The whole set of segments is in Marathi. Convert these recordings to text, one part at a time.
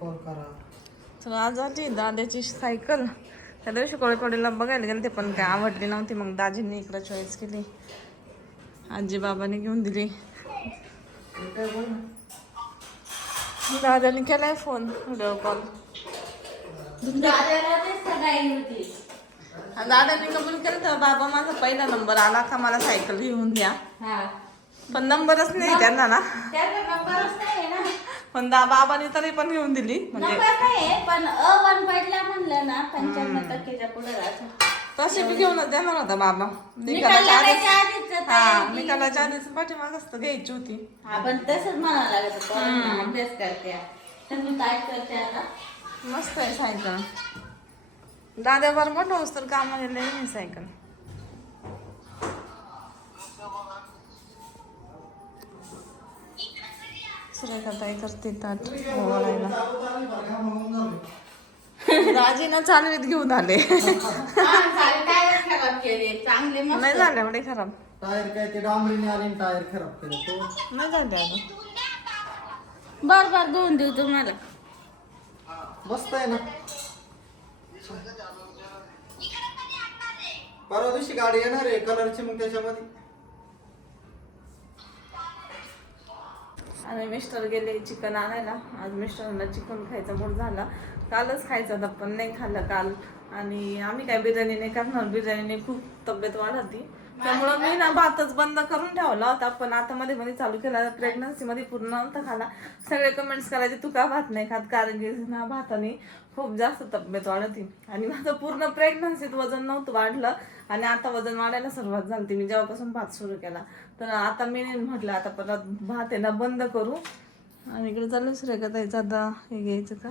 कॉल करा. तर आज आली दादाची सायकल. त्या दिवशी कोळीला बघायला गेले ते पण काय आवडली नव्हती. मग दाजींनी इकडं चॉईस केली. आजी बाबांनी घेऊन दिली. दादाने केलाय फोन व्हिडिओ कॉल. दादाने कबूल केलं तर बाबा माझा पहिला नंबर आला का मला सायकल घेऊन द्या. पण नंबरच नाही त्यांना ना. पण बाबाने तरी पण घेऊन दिली. म्हणजे पण A1 पडला म्हणलं ना 95% पुढे राहतो. तसे बी घेऊनच देणार होता बाबा. निकालाच्या आधीच निकालाच्या आधीच पाठीमागच घ्यायची होती. आपण तसंच म्हणावं लागत होतं. अभ्यास करते तुम्ही काय करते आता. मस्त आहे सायकल. दाद्यावर मोठं होस तर कामाला नाही सायकल. सुरेखा ताई करते ताट ओवाळायला. दाजीनं चालवीत घेऊन आले. खराब केले चांगले नाही झाले एवढे खराब. टायर काय ते डांबरीने आले टायर खराब केले तो. नाही झाले अजून. बार धुवून देऊ तुम्हाला. मस्त आहे ना. परवा दिवशी गाडी येणार आहे कलरची मग त्याच्यामध्ये. आणि मिस्टर गेले चिकन आणायला. आज मिस्टरांना चिकन खायचा मूड झाला. कालच खायचा होता पण नाही खाल्लं काल. आणि आम्ही काय बिर्याणी नाही करणार. बिर्याणीने खूप तब्येत वाढती. त्यामुळं मी ना भातच बंद करून ठेवला होता. पण आता मध्ये मध्ये चालू केला. प्रेग्नन्सी मध्ये पूर्ण नव्हता खाला. सगळे कमेंट्स करायचे तू का भात नाही खात. कारण की ना भाताने खूप जास्त तब्येत वाढती. आणि माझं पूर्ण प्रेग्नन्सीत वजन नव्हतं वाढलं. आणि आता वजन वाढायला सुरुवात झाली मी जेव्हापासून भात सुरू केला. तर आता मी म्हटलं आता परत भात आहे ना बंद करू. आणि इकडे चालू सुरेखा ताईचं आता हे घ्यायचं का.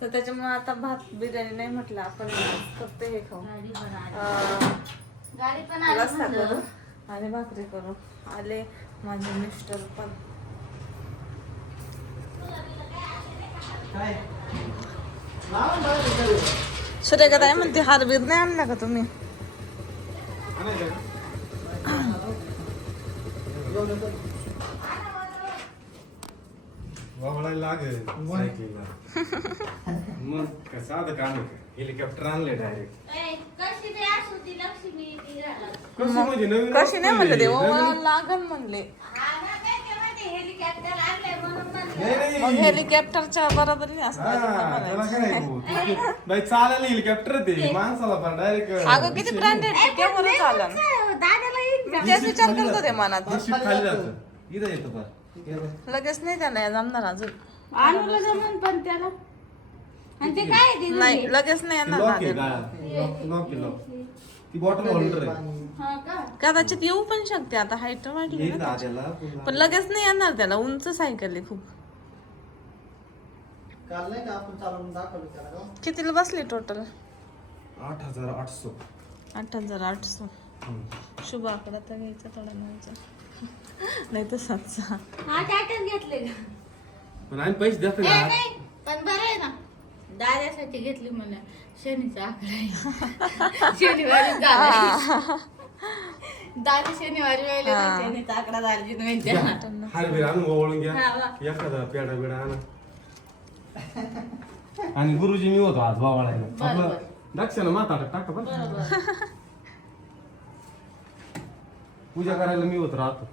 तर त्याच्यामुळे आता भात बिर्याणी नाही म्हटलं आपण फक्त हे खाऊ. रस्सा करू आणि भाकरी करू. आले माझे मिस्टर पण. सुरेखा ताई म्हणते हारबीर नाही आणला का तुम्ही. लागेल मग साधं काम आहे. हेलिकॉप्टर आणले डायरेक्ट. कशी नाही म्हणले ते लागल म्हणले. मग हेलिकॉप्टरच्या बरोबरीने असतं. चालेल हेलिकॉप्टर ते माणसाला पण डायरेक्ट. अगं किती ब्रँडेड केव्हा चालन. तेच विचार करत होते मनात. खाली जातं इथं येतं पण लगेच नाही त्याला जमणार अजून. आणूला जमन पण त्याला. आणि ते काय आहे ते नाही लगेच नाही येणार ना ते. ती बॉटल होल्डर आहे. हा का कदाचित येऊ पण शकते आता हाईट वाढली ना. पण लगेच नाही येणार त्याला. उंच सायकल आहे खूप. काल नाही का आपण चालवून दाखवलं त्याला का. कितीला बसली टोटल. 8,800. 8,800. शुभ आकडा तर घ्यायचा थोडा न्यायचा. नाही तर 700. हा टाटच घेतले का. पण आम्ही पैसे देतो ना. नाही पण बरं आहे ना. दाद्यासाठी घेतली मला. शनीचा आकडा आहे. शनिवारी दादा शनिवारी वेळेला शनीचा आकडा दार्जिन माहिती. हारबीर आणून ओवळून घ्या. हा, वा. एखादा पेडा बिडा आणा. आणि गुरुजी मी होतो आज वावळायला. आपलं दक्षिणा माता टाका बरं. पूजा करायला मी होत राहतो.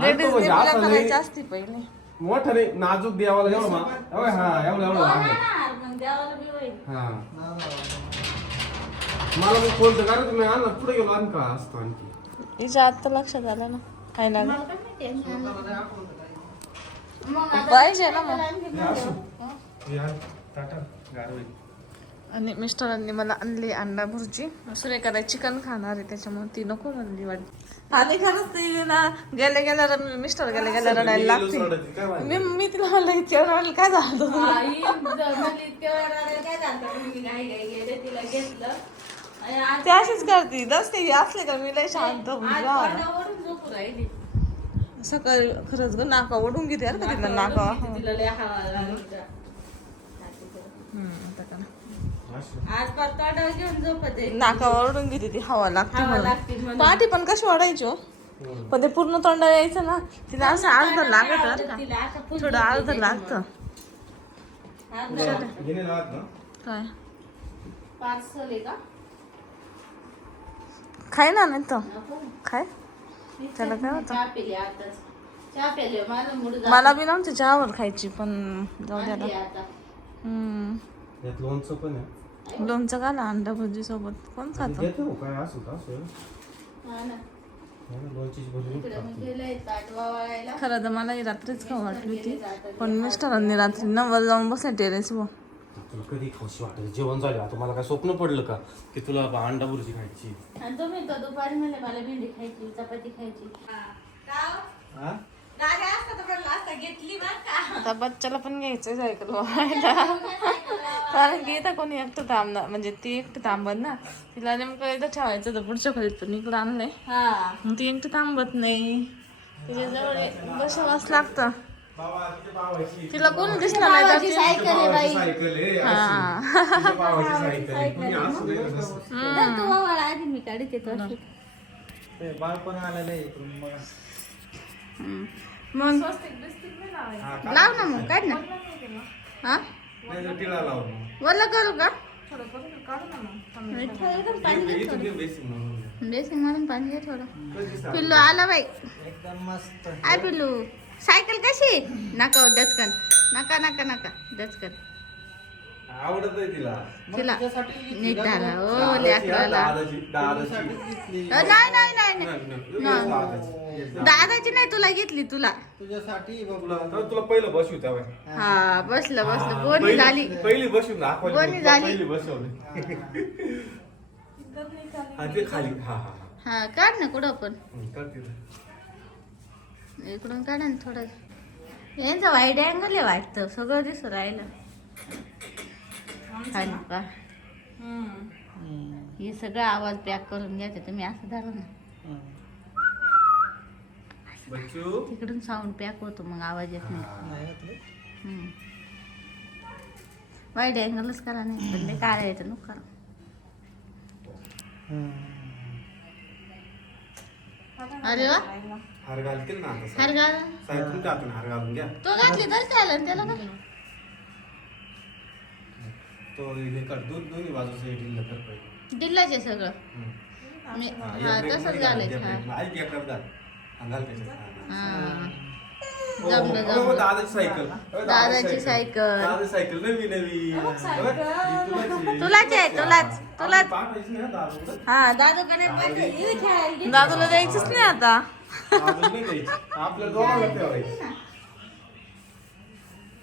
लेडीज पूजा करायची असती पहिले. मोठं नाही नाजूक देवाला एवढं हा एवढं एवढं लागलं. मग देवाला बी होईल. हा मला मग फोन तर करा तुम्ही आणला पुढे गेलो आणखी का असतो आणखी. हिच्या आता लक्षात आलं ना काय ना मला पण माहिती आहे. मग आता पाहिजे ना मग. टाटा गारवे. आणि मिस्टरांनी मला आणली अंडा भुर्जी. सुरेखा चिकन खाणार आहे त्याच्यामुळे ती नको आणली वाटते. आणि खरंच ती ना गेल्या गेल्या मिस्टर गेल्या गेल्या रडायला लागते. मी तिला म्हणलं इतक्या रडायला काय झालं तुला. ते अशीच करते दसते असले का मी लय शांत सकाळी. खरंच ग नाका ओढून घेते यार का तिला नाका. आज परतवाडा घेऊन झोपत आहे. नाका ओढून घेते ती हवा लागते. पाठी पण कशी वाढायची हो. पण ते पूर्ण तोंड यायचं ना तिला असं अर्ध लागत बरं का, तिला असं फुल थोडं अर्ध लागतं. हिने लावत ना काय पार्सल आहे का खाय ना नाही तर नको. खाय. त्याला काय होतं? चहा पिली आताच, चहा पिली माझा मूड मला बी नव्हती चहावर खायची पण जाऊ द्या ना. आता यात लोणचं पण आहे. लोणचं घाला अंडा भजी सोबत कोण खातं. घेतो काय असू का असं हा ना. लोणचीची भजी इकडे मी गेलंय ताटवा वाळायला. खरं तर मला ही रात्रीच खाऊ वाटली होती पण मिस्टरांनी रात्री नवर जाऊन बसले टेरेसवर. तुला कधी खाऊशी वाटत जेवण झालं आता मला काय स्वप्न पडलं का की तुला अंडा भुर्जी खायची. आणि तुम्ही तर दुपारी म्हणले मला भेंडी खायची चपाती खायची. हा? आता बच्चाला पण घ्यायचं सायकल वाहायला कारण की इथं कोणी एकटं थांबणार म्हणजे ती एकटं थांबत ना, तिला नेमकं इथं ठेवायचं तर पुढच्या खोलीत पण इकडं आणलंय हा मग ती एकटं थांबत नाही, तिच्याजवळ बसावंच लागतं. तिला कोण दिसणार नाही तर ती- सायकल आहे बाई. हा. जर तू वाळा आधी मी काढते तर ते बाळपण आलेलं आहे इकडून बघा. मग लाव ना मग काढ ना. हा वल्ल करू का थोडं पाणी घे थोडं. बेसिंग मारून पाणी घे थोडं. पिल्लू आला बाई. एकदम मस्त. आय पिल्लू सायकल कशी नका दचकन नका नका नका दचकन आवडत नाही तिला. तिला तुझ्यासाठी घेतली नीट का झाला तू? ओ लेकराला. तुझ्यासाठीच घेतली. नाही नाही नाही नाही दादाची नाही तुला घेतली तुला. तुझ्यासाठी तुला बघ. तुला पहिलं बसू त्या बाई. हा बसलं बसलं गोणी झाली. पहिली बसून दाखवली गोणी तुला झाली. पहिली बसवली आणि ते खाली हा हा हा हा काढ ना कुठं पण कर तिला. इकडून काढा ना थोडं. यांचं वाईट अँगल आहे वाटतं सगळं दिसू राहिलं. हाय ना का हे सगळं आवाज पॅक करून घ्यायचं तुम्ही असं धरा ना. बच्चू तिकडून साऊंड पॅक होतो मग आवाज येत नाही. नाही घातली? हम्म. वाईट अँगलच करा नाही पण ते काढायचं नको करा. अरे वा हार घालतील ना आता हर घाल सायकल टाकून हार घालून घ्या. तो घातली तर चालेल त्याला का तो हे कर दोन्ही बाजूचं हे ढिल्लं कर पहिले. दिल्लाचे सगळं मी हा तसंच घालायचं हा ऐक या करतात घाल त्याच्यात. हा हो, जमलं हो, जमलं. दादाची सायकल दादाची सायकल. दादाची सायकल नवी नवी तुलाच आहे तुलाच तुलाच. पाठायची नाही दादा हा दादू कडे पाहिजे इथे खेळायला घे. दादूला द्यायचीच नाही आता. आपल्या दोघांना ठेवायची.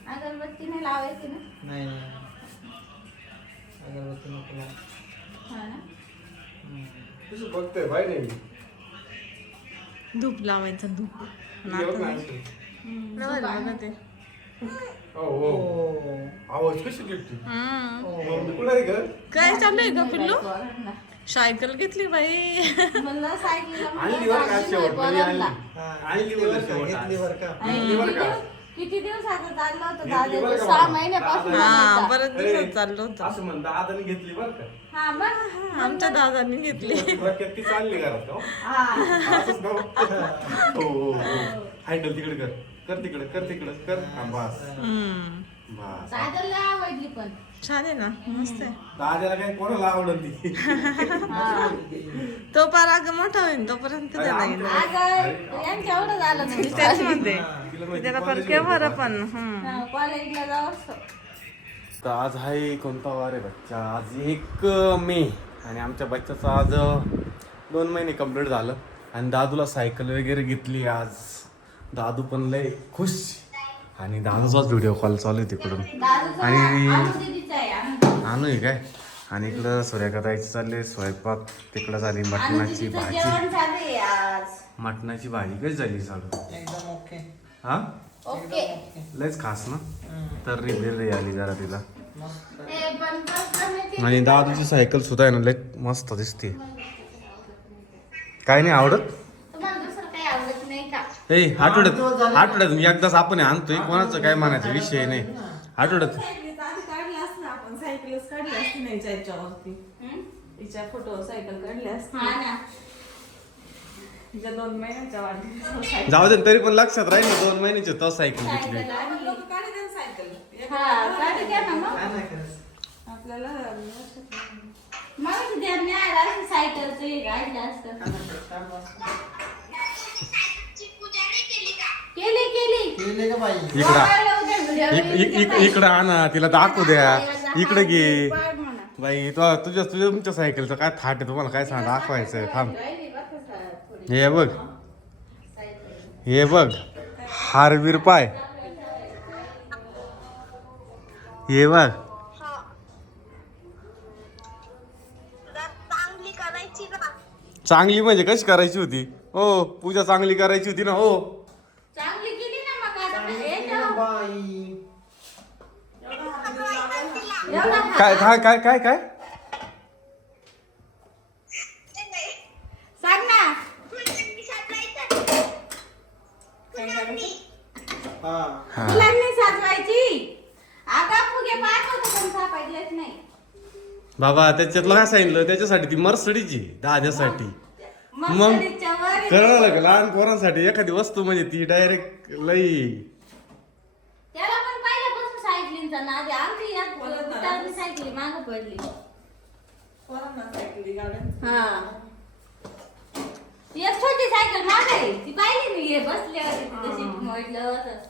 अगरबत्ती नाही लावायची ना. नाही नाही. अगरबत्ती नको लावू. हा ना. तुझं बघतोय बाय नाही धूप लावायचं धूप एवढं नाही. बघा ते. हो हो आवाज कशी घेतली हम्म. कुठं आहे घर काय चालू आहे का पिल्लू? पोरांना. सायकल घेतली बाई. म्हणलं सायकलीला आणली म्हणलं बरं का काढली शेवट नाही पोरांना. हा, आणली घेतली बरं बरं का, शेवट. घेतली बरं का. आणली बरं का किती दिवसाचं चाललं होतं घेतली बरं दादा का 6 बाबा? महिन्यापासून हा म्हणायचा. बरं दिवसात चाललं होतं. असं म्हणता दादाने घेतली बरं का हा मग आमच्या दादांनी घेतली. डोक्यात ती चालली घरात हो. हा असंच ना हो हो हँडल तिकडे कर कर तिकडे कर तिकडे कर हा, बस हम्म. बस दादाला आवडली पण छान आहे ना मस्त आहे. दादाला काय कोणाला आवडत ती तो पार अगं मोठा होईल तोपर्यंत त्याला येईल. अगं यांच्या एवढं झालं नाही. तेच म्हणते तिला माहिती त्याला पर college केव्हा मध्ये पण हम्म. हा, कॉलेजला जाऊ असतो. तर आज आहे कोणता वार आहे बच्चा आज 1 मे आणि आमच्या बच्चाचं आज 2 महिने कंप्लीट झालं आणि दादूला सायकल वगैरे घेतली आज. दादू पण लय खुश आणि दादूचाच व्हिडिओ कॉल चालू आहे तिकडून दादूचं आणि आणू दीदीचं आहे, आणू. आणू आहे काय आणि इकडं सूर्यकथायची चालली स्वयंपाक तिकडं झाली आणू मटणाची दीदीचं भाजी जेवण झालं आहे आज. मटणाची भाजी कशी झाली चालू एकदम ओके. हा ओके. लयच खास ना तर रे आली जरा तिला मस्त. ते पण कसं माहिती आणि दादूची सायकल सुद्धा आहे ना लय मस्त दिसते काय नाही आवडत तुम्हाला दुसरं काही आवडत नाही का? ए आठवड्यात एकदाच आपण आणतोय कोणाचं काय म्हणायचं विषय नाही आठवड्यात सायकलीचं आधी काढलं असतं आपण सायकलच काढली असती नाही याच्यावरती हं? तिच्या फोटो सायकल काढली असती. हा ना. तिच्या 2 महिन्याच्या वाढदिवसाला जाऊ दे तरी पण लक्षात राहील ना 2 महिन्याची तो सायकल घेतली सायकल आणली. लोक काढी द्या सायकल हा काढू द्या ना मग. काय नाही करायचं. आपल्याला लक्षात नाही. मला किती ध्यान नाही आलं असं सायकलचं हे काढलं असतं. काय नाही करायचं. काय बस. केली केले का बाई? इकडं आणा तिला दाखवू द्या इकडे घे पाड म्हणा. बाई तुमच्या सायकलचं काय थाट आहे तुम्हाला काय सांग दाखवायचं थांब राहिली बरं का थोडी. हे बघ हे बघ हारवीर पाय हे बघ चांगली म्हणजे कशी करायची होती हो पूजा चांगली करायची होती ना हो चांगली केली ना मग आता केले हे का ठेव. बाई? एवढा काय काय काय काय काय सांग ना. हा. हा तुला नाही साजवायची. आता फुगे पाठवतो पण सापडलेच नाही. बाबा त्याच्यातलं काय सांगितलं त्याच्यासाठी ती मर्सडीची दाद्यासाठी मग मस्करीच्या वर आहे. कळलं का लहान पोरांसाठी एखादी वस्तू म्हणजे ती डायरेक्ट लई त्याला पण पहिल्यापासून सायकलिंगचा नाद आहे. आमची या बुटावरची सायकली मागं पडली. पोरांना सायकली गाड्या हा. एक छोटी सायकल मागे आहे. ती पाहिली मी हे बसल्यावर तशी मोडलं होतं.